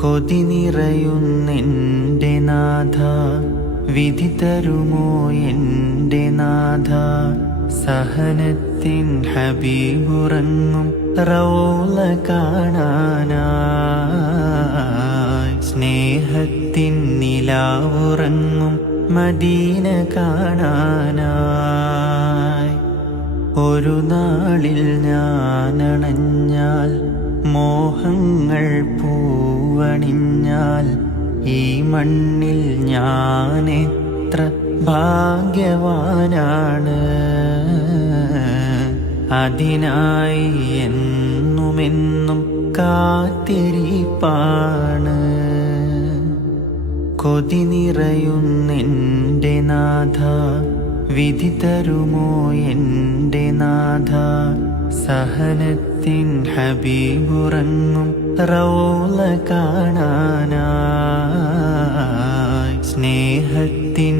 കൊതി നിറയുന്നെൻ്റെ നാഥ, വിധി തരുമോ എൻ്റെ നാഥ. സഹനത്തിൻ ഹബീബുറങ്ങും റൗള കാണാനായി, സ്നേഹത്തിൻ നിലാവുറങ്ങും മദീന കാണാനായി. ഒരു നാളിൽ ഞാനണഞ്ഞാൽ, മോഹങ്ങൾ പൂവണിഞ്ഞാൽ, ഈ മണ്ണിൽ ഞാനെത്ര ഭാഗ്യവാനാണ്. അതിനായി എന്നുമെന്നും കാത്തിരിപ്പാണ്. കൊതി നിറയുന്നെൻ്റെ നാഥ, വിധി തരുമോ എൻ്റെ നാഥ. സഹനത്തിൻ ഹബീബുറങ്ങും റൗള കാണാനായി, സ്നേഹത്തിൻ